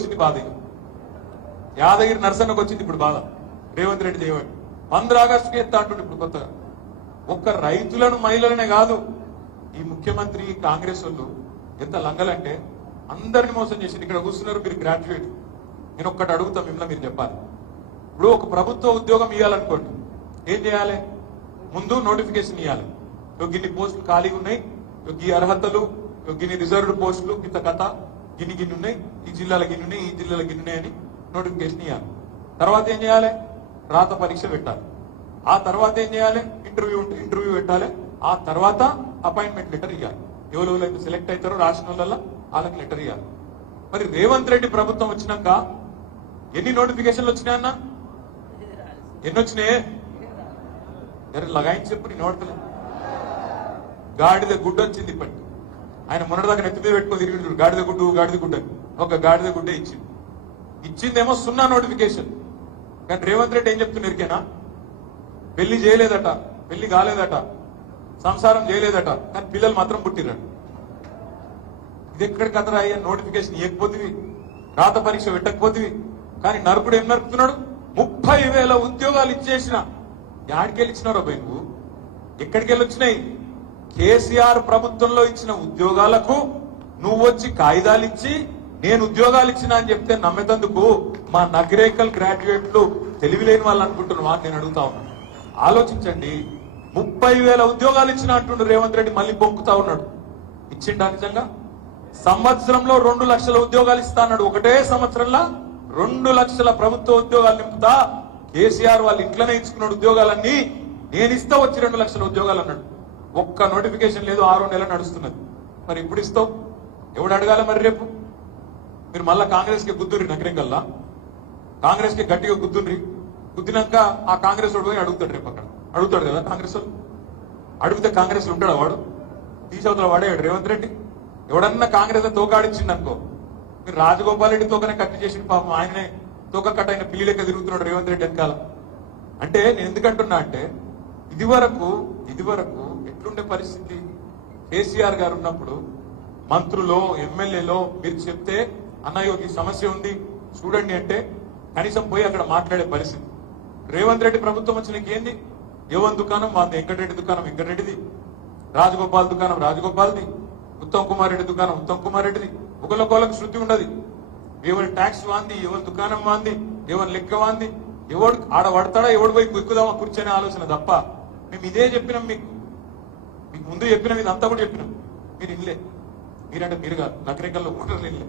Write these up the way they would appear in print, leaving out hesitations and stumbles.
వచ్చింది బాధ, యాదగిరి నరసన్నకు వచ్చింది ఇప్పుడు బాధ, రేవంత్ రెడ్డి చేయబట్టి 15 ఆగస్టుకి ఎత్తా అంటుండే ఇప్పుడు కొత్తగా. ఒక్క రైతులను మహిళలనే కాదు, ఈ ముఖ్యమంత్రి కాంగ్రెస్ వాళ్ళు ఎంత లంగలంటే అందరిని మోసం చేసింది. ఇక్కడ కూర్చున్నారు మీరు గ్రాడ్యుయేట్, నేను ఒక్కటి అడుగుతా మిమ్మల్ని, మీరు చెప్పాలి. ఇప్పుడు ఒక ప్రభుత్వ ఉద్యోగం ఇవ్వాలనుకోండి, ఏం చేయాలి? ముందు నోటిఫికేషన్ ఇవ్వాలి, గిన్ని పోస్టులు ఖాళీగా ఉన్నాయి, ఈ అర్హతలు, గిన్ని రిజర్వ్డ్ పోస్టులు, ఇంత కథ, గిన్ని ఉన్నాయి, ఈ జిల్లాల గిన్ని ఉన్నాయి, ఈ జిల్లాల గిన్ని ఉన్నాయని నోటిఫికేషన్ ఇవ్వాలి. తర్వాత ఏం చేయాలి? రాత పరీక్ష పెట్టాలి. ఆ తర్వాత ఏం చేయాలి? ఇంటర్వ్యూ ఉంటే ఇంటర్వ్యూ పెట్టాలి. ఆ తర్వాత అపాయింట్మెంట్ లెటర్ ఇవ్వాలి. ఎవరైతే సెలెక్ట్ అవుతారో రాసిన వాళ్ళ వాళ్ళకి లెటర్ ఇవ్వాలి. మరి రేవంత్ రెడ్డి ప్రభుత్వం వచ్చినాక ఎన్ని నోటిఫికేషన్లు వచ్చినాయన్నా? ఎన్ని వచ్చినాయే? లగాయించి చెప్పు, నేను నోడతలేదు. గాడిద గుడ్డ వచ్చింది ఇప్పటి. ఆయన మొన్నటిదాకా నెత్తి మీద పెట్టుకొని తిరిగి గాడిద గుడ్డు గాడిద గుడ్డ, ఒక గాడిద గుడ్డే ఇచ్చిందేమో 0 నోటిఫికేషన్. కానీ రేవంత్ రెడ్డి ఏం చెప్తున్నారు? ఇరికేనా పెళ్లి చేయలేదట, పెళ్లి కాలేదట, సంసారం చేయలేదట, కానీ పిల్లలు మాత్రం పుట్టిరట. ఇది ఎక్కడి కథ రాయ్యా? నోటిఫికేషన్ ఇవ్వకపోతే, రాత పరీక్ష పెట్టకపోతే, కానీ నరుకుడు ఏం నరుకుతున్నాడు? 30,000 ఉద్యోగాలు ఇచ్చేసిన. యాడికెళ్ళి ఇచ్చినారో పోయి నువ్వు? ఎక్కడికి వెళ్ళి వచ్చినాయి? కేసీఆర్ ప్రభుత్వంలో ఇచ్చిన ఉద్యోగాలకు నువ్వు వచ్చి కాగితాలు ఇచ్చి నేను ఉద్యోగాలు ఇచ్చినా అని చెప్తే నమ్మేందుకు మా నగరేకల్ గ్రాడ్యుయేట్లు తెలివిలేని వాళ్ళు అనుకుంటున్నావా? నేను అడుగుతా ఉన్నా. ఆలోచించండి. 30,000 ఉద్యోగాలు ఇచ్చిన అంటుండు రేవంత్ రెడ్డి, మళ్ళీ బొంకుతా ఉన్నాడు. ఇచ్చిండా నిజంగా? సంవత్సరంలో 2 లక్షల ఉద్యోగాలు ఇస్తా అన్నాడు. ఒకటే సంవత్సరంలో 2 లక్షల ప్రభుత్వ ఉద్యోగాలు నింపుతా. కేసీఆర్ వాళ్ళు ఇంట్లోనే ఇచ్చుకున్న ఉద్యోగాలన్నీ నేను ఇస్తా, వచ్చి 2 లక్షల ఉద్యోగాలు అన్నాడు. ఒక్క నోటిఫికేషన్ లేదు, 6 నెలలు నడుస్తున్నది. మరి ఇప్పుడు ఇస్తావు? ఎవడు అడగాల మరి? రేపు మీరు మళ్ళా కాంగ్రెస్ కి గుద్దుర్రి, నగరంగల్లా కాంగ్రెస్ కి గట్టిగా గుద్దుర్రి. గుద్దినాక ఆ కాంగ్రెస్ వాడు పోయి అడుగుతాడు. రేపు అక్కడ అడుగుతాడు కదా కాంగ్రెస్ వాళ్ళు. అడిగితే కాంగ్రెస్ లో ఉంటాడా వాడు? తీసవతల వాడేవాడు రేవంత్ రెడ్డి. ఎవడన్నా కాంగ్రెస్ తోకాడిచ్చింది అనుకో, మీరు రాజగోపాల్ రెడ్డి తోకనే కట్టి చేసిన పాపం, ఆయనే తోక కట్ అయిన పిల్లి లెక్క తిరుగుతున్నాడు రేవంత్ రెడ్డి వెనకాల. అంటే నేను ఎందుకంటున్నా అంటే, ఇది వరకు ఎట్లుండే పరిస్థితి? కేసీఆర్ గారు ఉన్నప్పుడు మంత్రులు ఎమ్మెల్యేలో మీరు చెప్తే అన్నయ్య ఈ సమస్య ఉంది చూడండి అంటే కనీసం పోయి అక్కడ మాట్లాడే పరిస్థితి. రేవంత్ రెడ్డి ప్రభుత్వం వచ్చినాక ఏంది? యువన్ దుకాణం వాంది, వెంకటరెడ్డి దుకాణం వెంకటరెడ్డిది, రాజగోపాల్ దుకాణం రాజగోపాల్ది, ఉత్తమ్ కుమార్ రెడ్డి దుకాణం ఉత్తమ్ కుమార్ రెడ్డిది. ఒకళ్ళకొకళ్ళకి శృతి ఉండదు. ఎవరి ట్యాక్స్ వాంది, ఎవరి దుకాణం వాంది, ఎవరి లెక్క వాంది, ఎవడు ఆడ పడతాడా, ఎవడు పోయి ఎక్కుదామా కూర్చొని ఆలోచన తప్ప. మేము ఇదే చెప్పినాం, మీకు ముందు చెప్పినాం, ఇదంతా కూడా చెప్పినాం. మీరు ఇల్లే, మీరంటే మీరు కాదు, నగరికల్లో ఓటర్లు ఇల్లే.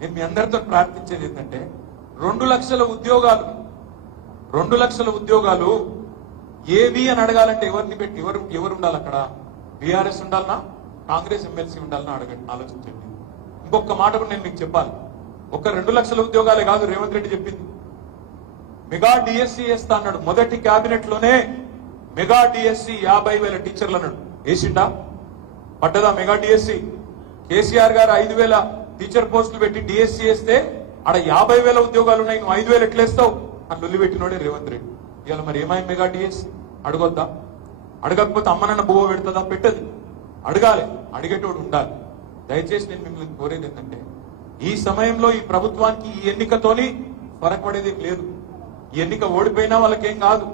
నేను మీ అందరితో ప్రార్థించేది ఏంటంటే 2 లక్షల ఉద్యోగాలు, 2 లక్షల ఉద్యోగాలు ఏవి అని అడగాలంటే ఎవరిని పెట్టి ఎవరు ఉండాలి అక్కడ? బీఆర్ఎస్ ఉండాలనా, కాంగ్రెస్ ఎమ్మెల్సీ ఉండాలనా అడగండి, ఆలోచించండి. ఇంకొక మాట కూడా నేను మీకు చెప్పాలి. ఒక 2 లక్షల ఉద్యోగాలే కాదు రేవంత్ రెడ్డి చెప్పింది. మెగా డిఎస్సీ వేస్తా అన్నాడు. మొదటి కేబినెట్ లోనే మెగా డిఎస్సీ 50,000 టీచర్లు అన్నాడు. వేసిండా? పడ్డదా మెగా డిఎస్సీ? కేసీఆర్ గారు 5,000 టీచర్ పోస్టులు పెట్టి డిఎస్సీ వేస్తే ఆడ 50,000 ఉద్యోగాలు ఉన్నాయి, నువ్వు 5,000 ఎట్లేస్తావు అని లొల్లి పెట్టినోడే రేవంత్ రెడ్డి. ఇవాళ మరి ఏమైంది మెగా డిఎస్సీ? అడగొద్దా? అడగకపోతే అమ్మనన్న బువ్వ పెడుతుందా? పెట్టదు. అడగాలి, అడిగేటోడు ఉండాలి. దయచేసి నేను మిమ్మల్ని కోరేది ఏంటంటే, ఈ సమయంలో ఈ ప్రభుత్వానికి ఈ ఎన్నికతోని ఫరకపడేది లేదు. ఈ ఎన్నిక ఓడిపోయినా వాళ్ళకేం కాదు.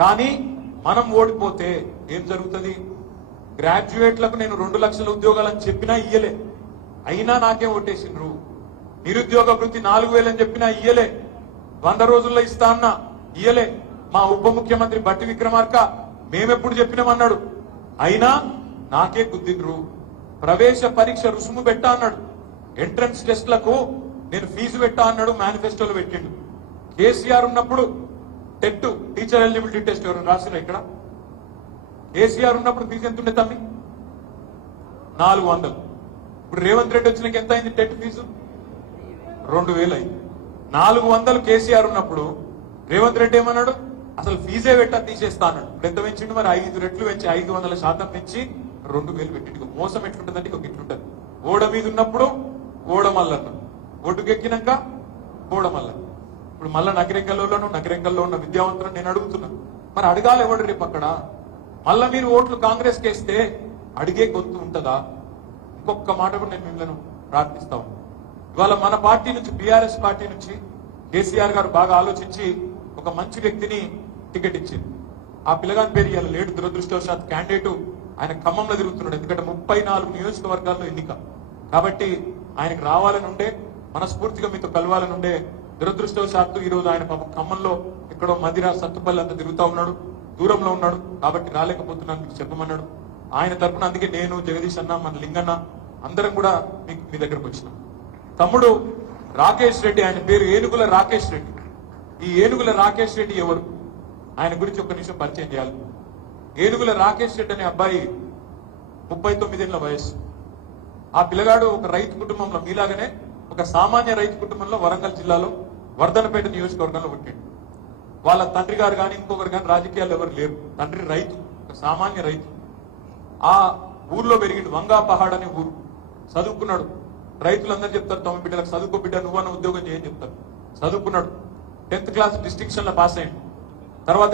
కానీ మనం ఓడిపోతే ఏం జరుగుతుంది? గ్రాడ్యుయేట్లకు నేను 2 లక్షల ఉద్యోగాలని చెప్పినా ఇయ్యలే, అయినా నాకే ఓటేసిండ్రు. నిరుద్యోగ వృత్తి 4,000 అని చెప్పినా ఇయ్యలే. 100 రోజుల్లో ఇస్తా అన్నా ఇయ్యలే. మా ఉప ముఖ్యమంత్రి బట్టి విక్రమార్క మేమెప్పుడు చెప్పినామన్నాడు, అయినా నాకే గుద్దిండ్రు. ప్రవేశ పరీక్ష రుసుము పెట్టా అన్నాడు, ఎంట్రన్స్ టెస్ట్లకు నేను ఫీజు పెట్టా అన్నాడు, మేనిఫెస్టోలో పెట్టిండు. కేసీఆర్ ఉన్నప్పుడు టెట్, టీచర్ ఎలిజిబిలిటీ టెస్ట్ ఎవరు రాసినా ఇక్కడ? కేసీఆర్ ఉన్నప్పుడు ఫీజు ఎంత ఉండే తమ్మి? 400. ఇప్పుడు రేవంత్ రెడ్డి వచ్చినాక ఎంత అయింది టెట్ ఫీజు? 2,000 అయింది. 400 కేసీఆర్ ఉన్నప్పుడు రేవంత్ రెడ్డి ఏమన్నాడు? అసలు ఫీజే పెట్టా తీసేస్తా అన్నాడు. ఇప్పుడు ఎంత పెంచిండు మరి? 5 రెట్లు పెంచి 500% పెంచి 2,000 పెట్టిండు. మోసం ఎట్లుంటుందంటే ఒక ఇట్లుంటది. ఓడ మీద ఉన్నప్పుడు ఓడమల్లన్న, ఒడ్డుకెక్కినాక ఓడమల్ల. ఇప్పుడు మళ్ళా నగరంగల్లో ఉన్న విద్యావంతులను నేను అడుగుతున్నా, మరి అడగాలి ఎవడు రేపు అక్కడ? మళ్ళా మీరు ఓట్లు కాంగ్రెస్ కేస్తే అడిగే గొంతు ఉంటుందా? ఇంకొక మాట కూడా నేను మిమ్మల్ని ప్రార్థిస్తా ఉన్నాను. ఇవాళ మన పార్టీ నుంచి బీఆర్ఎస్ పార్టీ నుంచి కేసీఆర్ గారు బాగా ఆలోచించి ఒక మంచి వ్యక్తిని టికెట్ ఇచ్చింది. ఆ పిల్లగాని పేరు ఇవాళ లేడు, దురదృష్టవశాత్ క్యాండిడేట్ ఆయన ఖమ్మంలో తిరుగుతున్నాడు. ఎందుకంటే 34 నియోజకవర్గాల్లో ఎన్నిక కాబట్టి ఆయనకు రావాలని ఉండే, మనస్ఫూర్తిగా మీతో కలవాలని ఉండే. దురదృష్టవశాత్తు ఈ రోజు ఆయన పాపం ఖమ్మంలో ఎక్కడో మదిరా సత్తుపల్లి అంతా తిరుగుతా ఉన్నాడు, దూరంలో ఉన్నాడు కాబట్టి రాలేకపోతున్నాను మీకు చెప్పమన్నాడు. ఆయన తరఫున అందుకే నేను, జగదీష్ అన్న, మన లింగన్న అందరం కూడా మీ దగ్గరకు వచ్చినాం. తమ్ముడు రాకేష్ రెడ్డి, ఆయన పేరు ఏనుగుల రాకేష్ రెడ్డి. ఈ ఏనుగుల రాకేష్ రెడ్డి ఎవరు, ఆయన గురించి ఒక నిమిషం పరిచయం చేయాలి. ఏనుగుల రాకేష్ రెడ్డి అనే అబ్బాయి 39 ఏళ్ల వయస్సు. ఆ పిల్లగాడు ఒక రైతు కుటుంబంలో, మీలాగనే ఒక సామాన్య రైతు కుటుంబంలో వరంగల్ జిల్లాలో వర్ధనపేట నియోజకవర్గంలో పుట్టాడు. వాళ్ళ తండ్రి గారు కానీ ఇంకొకరు కానీ రాజకీయాల్లో ఎవరు లేరు. తండ్రి రైతు, ఒక సామాన్య రైతు. ఆ ఊర్లో పెరిగిండు, వంగా పహాడ్ అనే ఊరు. చదువుకున్నాడు. రైతులందరూ చెప్తారు తమ బిడ్డలకు చదువుకో బిడ్డ, నువ్వన్న ఉద్యోగం చేయని చెప్తారు. చదువుకున్నాడు. 10th క్లాస్ డిస్టింక్షన్ లో పాస్ అయ్యిండు. తర్వాత